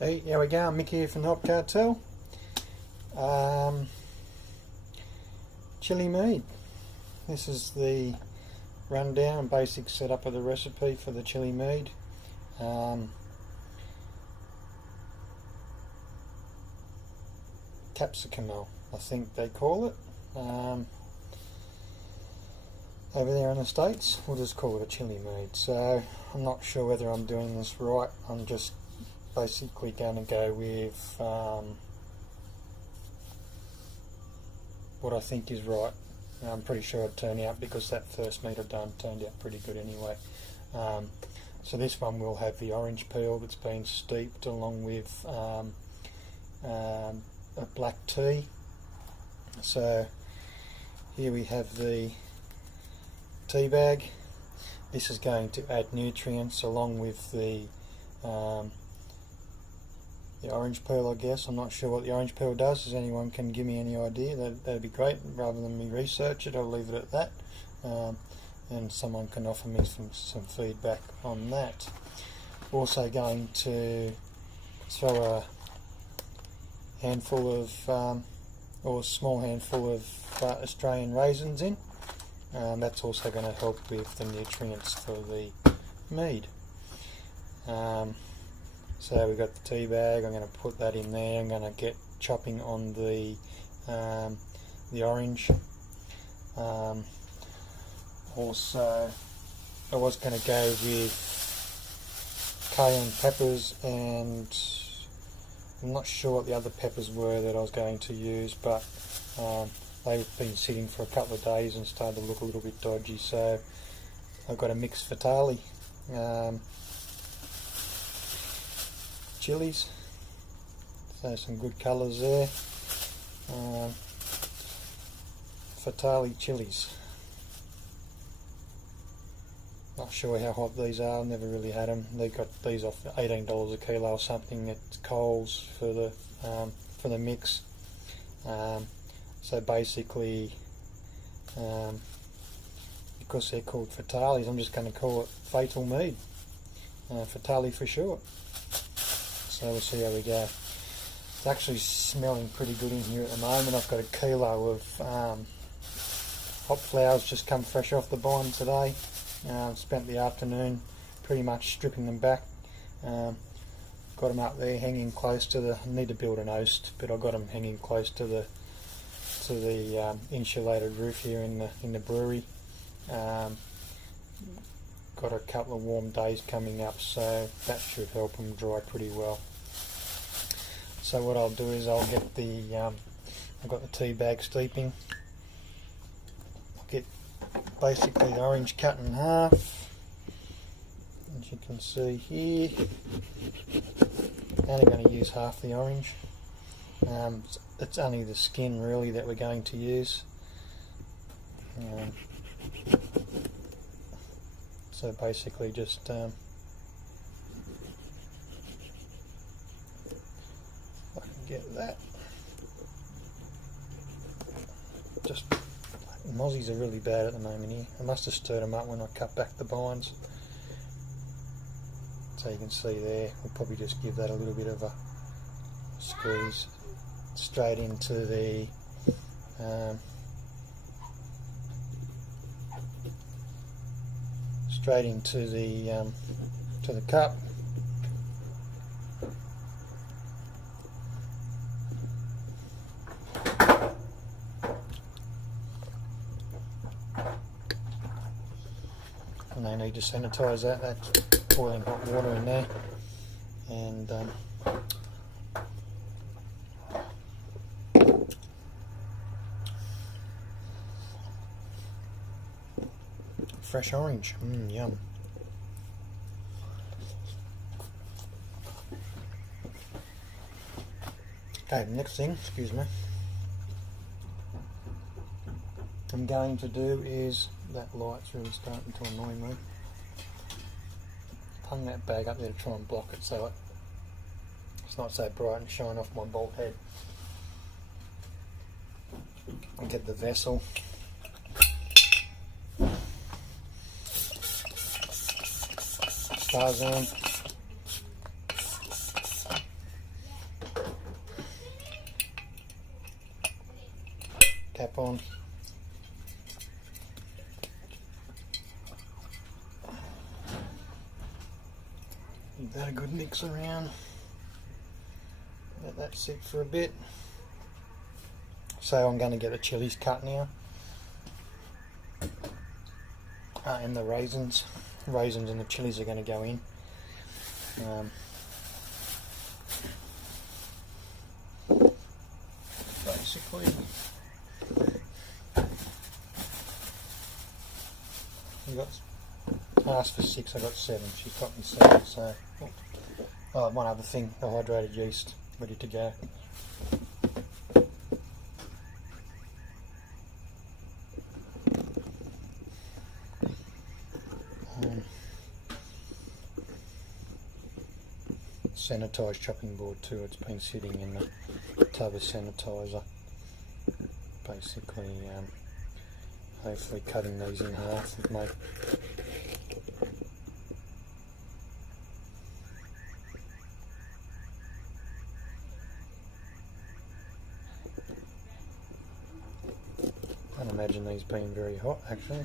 Hey, how we going? Mick here from the Hop Cartel. Chilli Mead. This is the rundown and basic setup of the recipe for the Chilli Mead. Capsicum, I think they call it. Over there in the States, we'll just call it a Chilli Mead. So I'm not sure whether I'm doing this right. I'm just basically going to go with what I think is right. I'm pretty sure it'll turn out, because that first mead I've done turned out pretty good anyway. So this one will have the orange peel that's been steeped along with a black tea. So here we have the tea bag. This is going to add nutrients along with the orange peel, I guess. I'm not sure what the orange peel does. If anyone can give me any idea, that'd be great. Rather than me research it, I'll leave it at that. And someone can offer me some feedback on that. Also going to throw a handful of, or a small handful of Australian raisins in. That's also going to help with the nutrients for the mead. So we've got the tea bag. I'm going to put that in there. I'm going to get chopping on the orange. Also, I was going to go with cayenne peppers, and I'm not sure what the other peppers were that I was going to use, but they've been sitting for a couple of days and started to look a little bit dodgy. So I've got a mixed Fatalii. Chilies, so some good colours there. Fatalii chilies. Not sure how hot these are. Never really had them. They got these off $18 a kilo or something at Coles for the mix. So basically, because they're called Fataliis, I'm just going to call it Fatal Mead. Fatalii for short. So we'll see how we go. It's actually smelling pretty good in here at the moment. I've got a kilo of hop flowers just come fresh off the vine today. Spent the afternoon pretty much stripping them back. Got them up there hanging close to the, I need to build an oast, but I've got them hanging close to the insulated roof here in the brewery. Got a couple of warm days coming up, so that should help them dry pretty well. So what I'll do is I'll get I've got the tea bag steeping. I'll get basically the orange cut in half, as you can see here. Only going to use half the orange. It's only the skin really that we're going to use. So basically just I can get that. Just mozzies are really bad at the moment here. I must have stirred them up when I cut back the vines. So you can see there, we'll probably just give that a little bit of a squeeze straight into the to the cup. And they need to sanitize that. That's boiling hot water in there, and fresh orange, yum. Okay, the next thing, excuse me, I'm going to do is, that light's really starting to annoy me. Hung that bag up there to try and block it so it's not so bright and shine off my bald head. I'll get the vessel. Stars on. cap on. Give that a good mix around. Let that sit for a bit. So I'm going to get the chilies cut now. And the raisins. Raisins and the chilies are going to go in. Basically, you got asked for 6, I got 7. She's got me 7. So, one other thing, the hydrated yeast ready to go. Sanitised chopping board too, it's been sitting in the tub of sanitizer. Basically, hopefully cutting these in half with my I can't imagine these being very hot actually.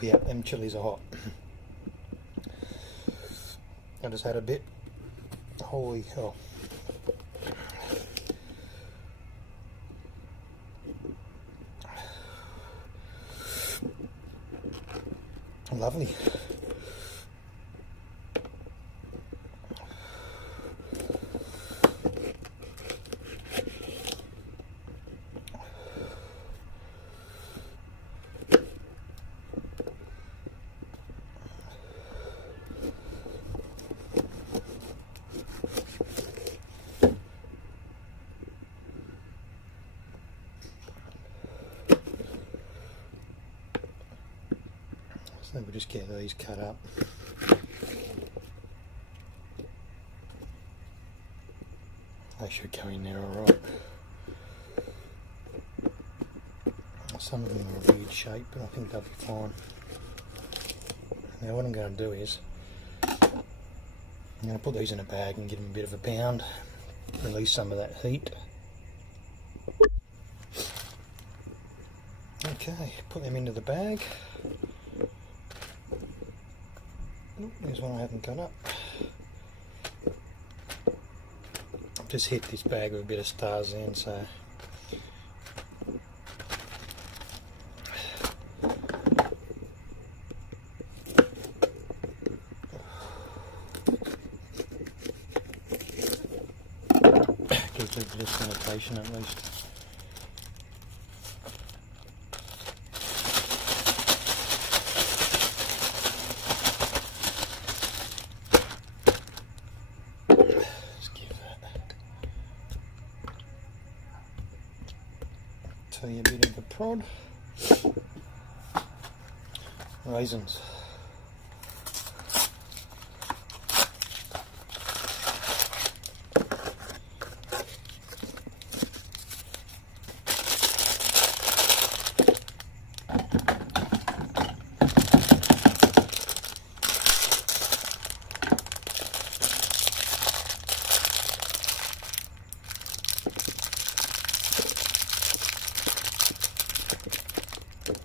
Yeah, them chilies are hot. I just had a bit. Holy hell. Lovely. So we'll just get these cut up. They should go in there alright. Some of them are a weird shape, but I think they'll be fine. Now what I'm going to do is, I'm going to put these in a bag and give them a bit of a pound, release some of that heat. Okay, put them into the bag. There's one I haven't cut up. I've just hit this bag with a bit of stars in, so gives it a bit of sanitation at least. A bit of a prod. Raisins.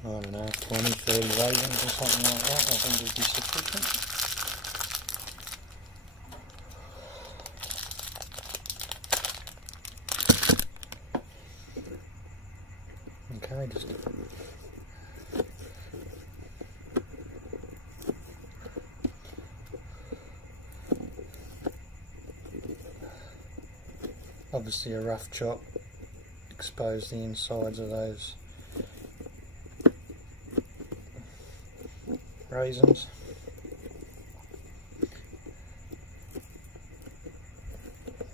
I don't know, 20, 30 raisins or something like that, I think would be sufficient. Okay, just obviously a rough chop, expose the insides of those raisins.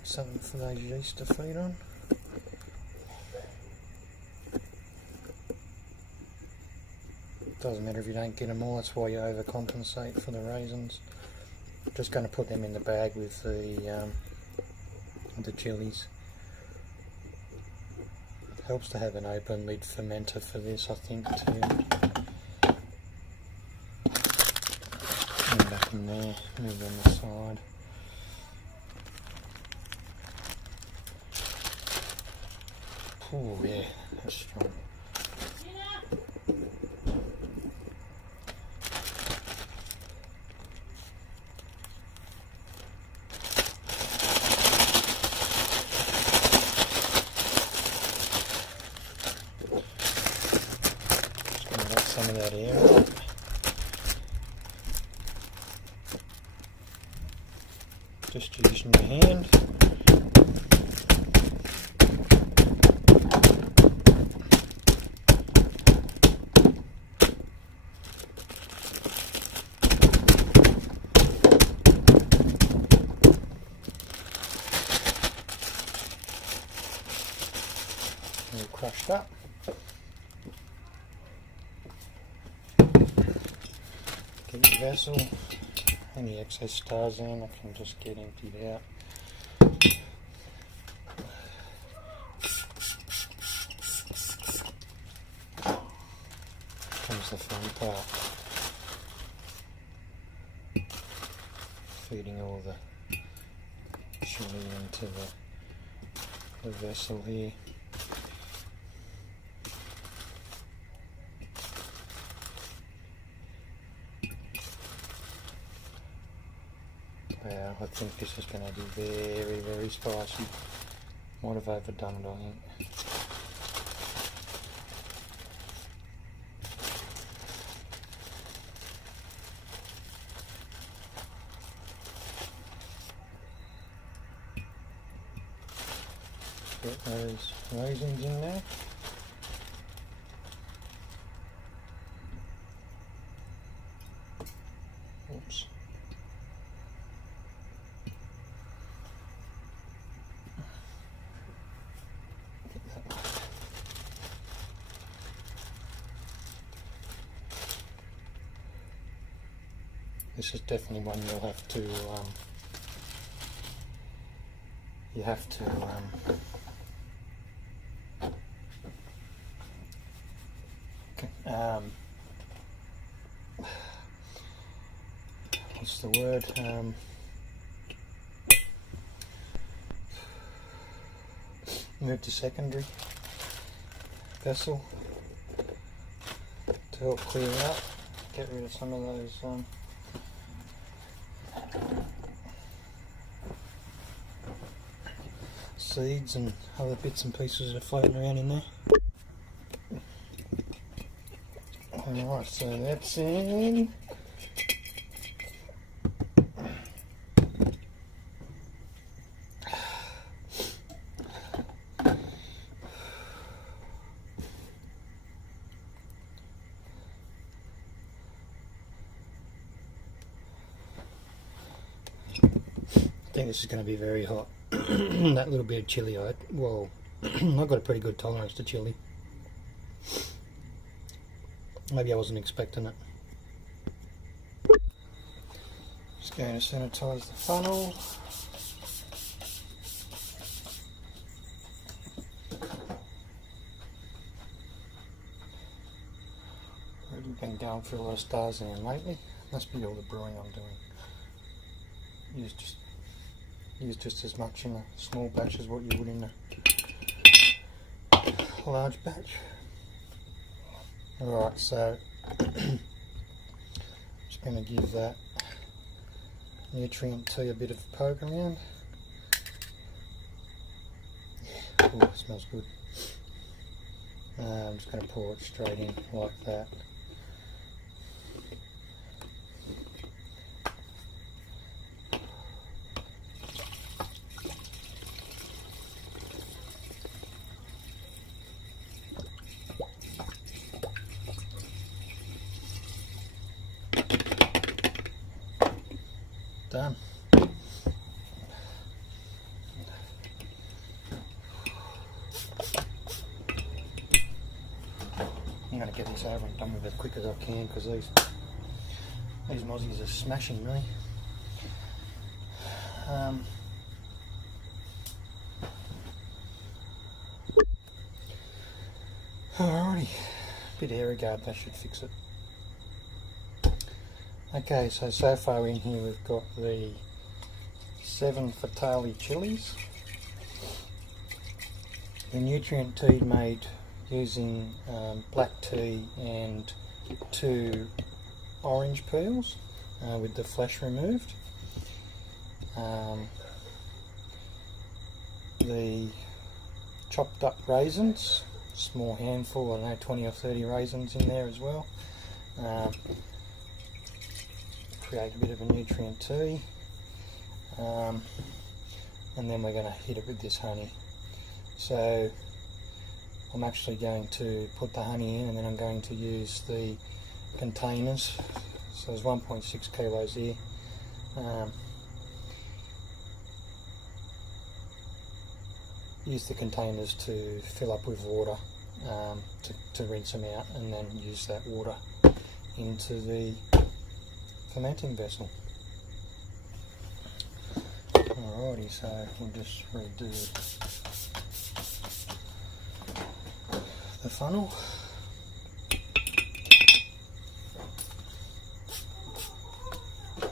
Something for those yeast to feed on. Doesn't matter if you don't get them all, that's why you overcompensate for the raisins. Just going to put them in the bag with the chilies. helps to have an open lid fermenter for this, I think, too. And back in there, move on the side. Oh yeah, that's strong. Just going to let some of that air out. Just using your hand. All crushed up. Get your vessel. Any excess stars in, I can just get emptied out. Comes the fun part. Feeding all the chili into the vessel here. Wow, I think this is going to be very, very spicy. Might have overdone it, I think. Get those raisins in there. Oops. This is definitely one you'll have to what's the word? Move to secondary vessel to help clear out, get rid of some of those seeds and other bits and pieces that are floating around in there. Alright, so that's in. I think this is going to be very hot. That little bit of chili, well, I've got a pretty good tolerance to chili. Maybe I wasn't expecting it. Just going to sanitize the funnel. Really been going through a lot of stars in lately. Must be all the brewing I'm doing. Use just as much in a small batch as what you would in a large batch. Alright, so just going to give that nutrient tea a bit of a poke around. Yeah, ooh, it smells good. I'm just going to pour it straight in like that. Done. I'm going to get this over and done with as quick as I can because these mozzies are smashing me. Alrighty, bit of Aerogard, that should fix it. Okay, so far in here we've got the 7 Fatalii chilies, the nutrient tea made using black tea and 2 orange peels with the flesh removed, the chopped up raisins, small handful, I don't know, 20 or 30 raisins in there as well. Create a bit of a nutrient tea, and then we're going to hit it with this honey. So I'm actually going to put the honey in, and then I'm going to use the containers. So there's 1.6 kilos here. Use the containers to fill up with water to rinse them out, and then use that water into the fermenting vessel. Alrighty, so we'll just redo the funnel.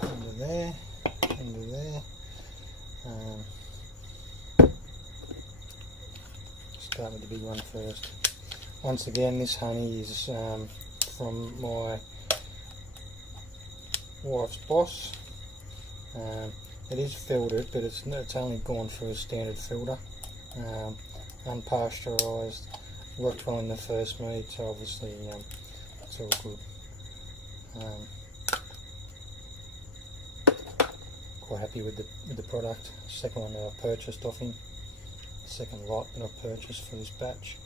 Under there, under there. Start with the big one first. Once again, this honey is from my wife's boss. It is filtered, but it's only gone through a standard filter, unpasteurised. Worked well in the first mead, so obviously it's all good. Quite happy with the product. Second one that I've purchased off him. Second lot that I've purchased for this batch,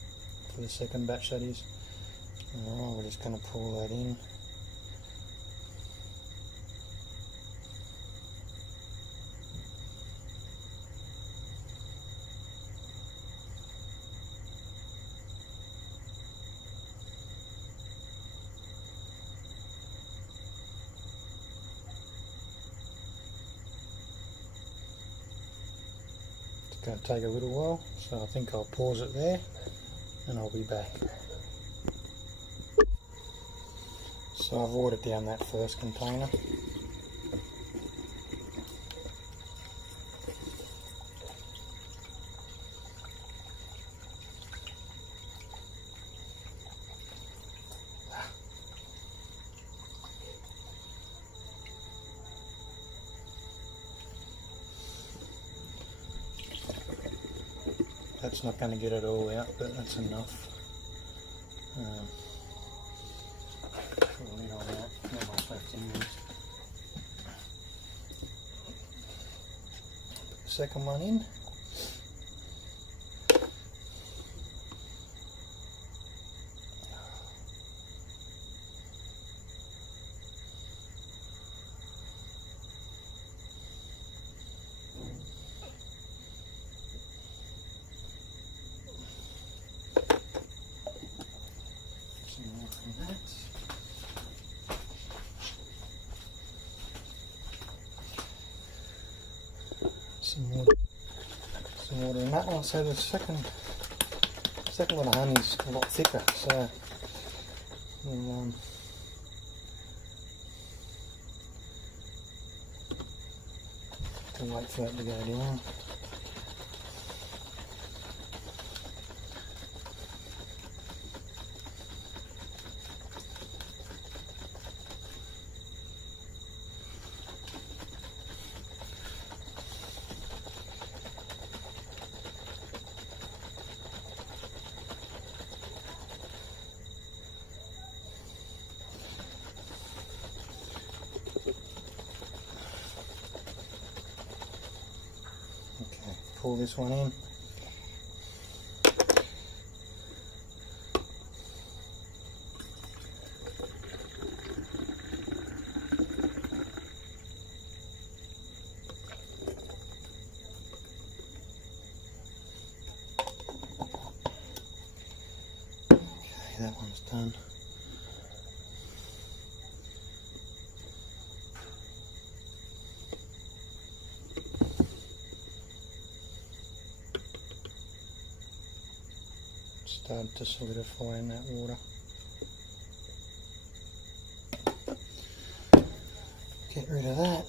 for the second batch that is. Alright, we're just going to pour that in. Going to take a little while, so I think I'll pause it there and I'll be back. So I've watered down that first container. That's not going to get it all out, but that's enough. Put a lid on that, not much left in there. Put the second one in. Some water in that one. So the second one of honey's a lot thicker, so we'll wait for that to go down. Pull this one in. Okay, that one's done. started to solidify in that water. Get rid of that.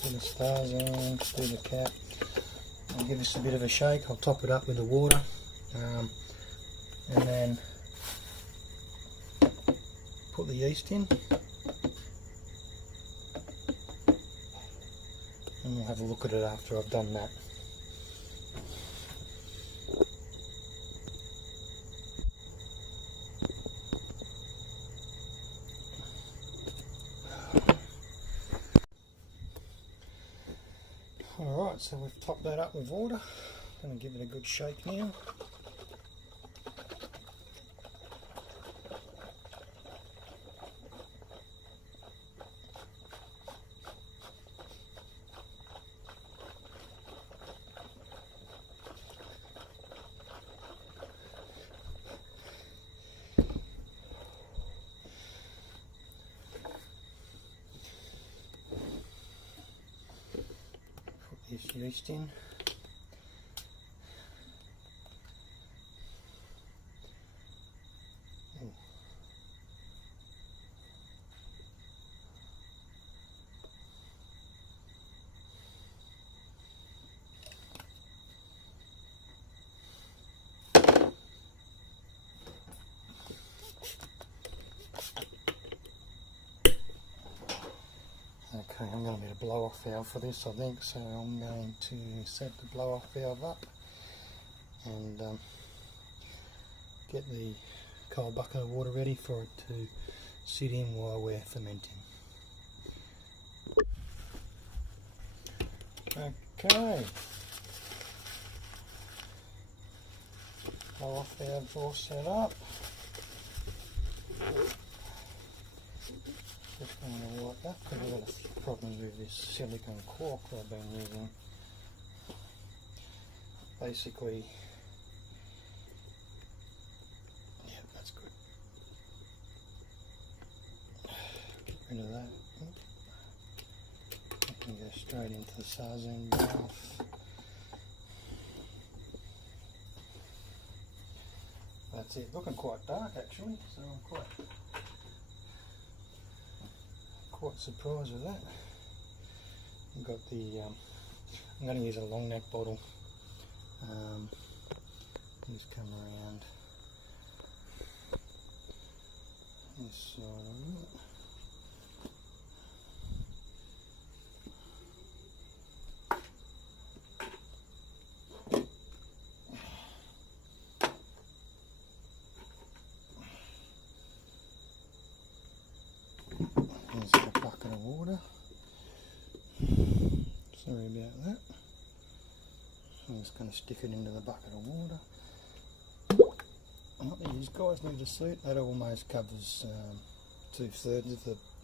Put the stars on, do the cap. I'll give this a bit of a shake. I'll top it up with the water, and then put the yeast in, and we'll have a look at it after I've done that. Alright, so we've topped that up with water. I'm going to give it a good shake now. This yeast in. Ooh. Okay, I'm going to need a blow off valve for this, I think, so I'm going to set the blow off valve up and get the cold bucket of water ready for it to sit in while we're fermenting. Okay, blow off valve all set up. Just going to wipe that because I've got a few problems with this silicone cork that I've been using. Basically, yeah, that's good. Get rid of that. I can go straight into the Sarzan bath. That's it. Looking quite dark actually, so I'm quite surprised with that. I've got the I'm going to use a long neck bottle. Just come around this side of it. There's a bucket of water. Sorry about that. I'm just going to stick it into the bucket of water. Not that these guys need a suit. That almost covers 2/3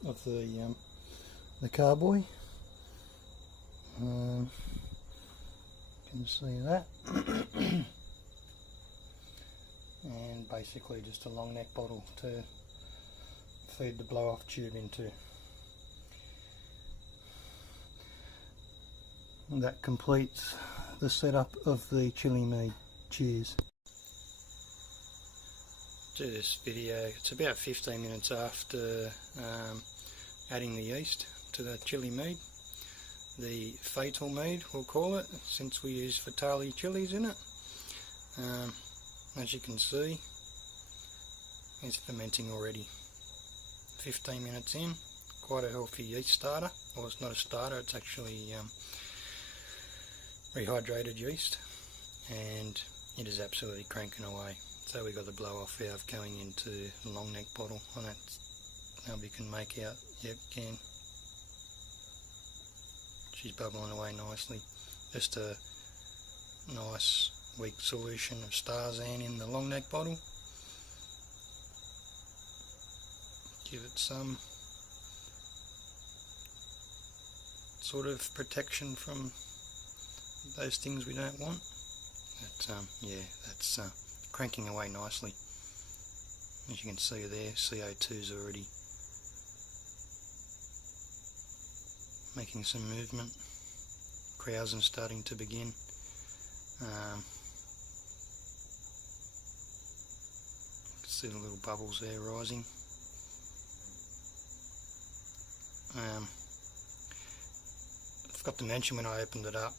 of the carboy. Can you see that? And basically just a long neck bottle to feed the blow off tube into. And that completes the setup of the chili mead. Cheers. Do this video, it's about 15 minutes after adding the yeast to the chili mead. The Fatal Mead we'll call it, since we use Fatalii chilies in it. As you can see, it's fermenting already. 15 minutes in, quite a healthy yeast starter. Well, it's not a starter, it's actually rehydrated yeast, and it is absolutely cranking away. So we've got the blow off valve going into the long neck bottle, and that's how we can make out, yep, can. She's bubbling away nicely. Just a nice weak solution of Starzan in the long neck bottle. Give it some sort of protection from those things we don't want. But yeah, that's cranking away nicely. As you can see there, CO2's already making some movement. Krausen's starting to begin. See the little bubbles there rising. I forgot to mention when I opened it up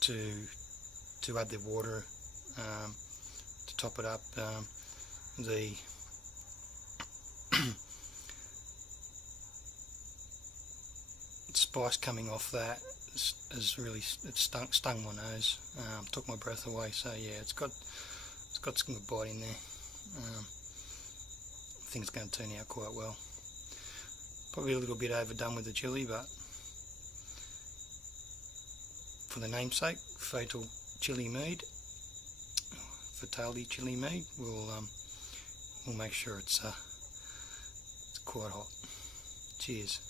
to add the water to top it up. The spice coming off that is really, it stung my nose, took my breath away. So yeah, it's got some good bite in there. I think it's going to turn out quite well. Probably a little bit overdone with the chili, but for the namesake, Fatal Chilli Mead, Fatalii Chilli Mead, we'll make sure it's quite hot. Cheers.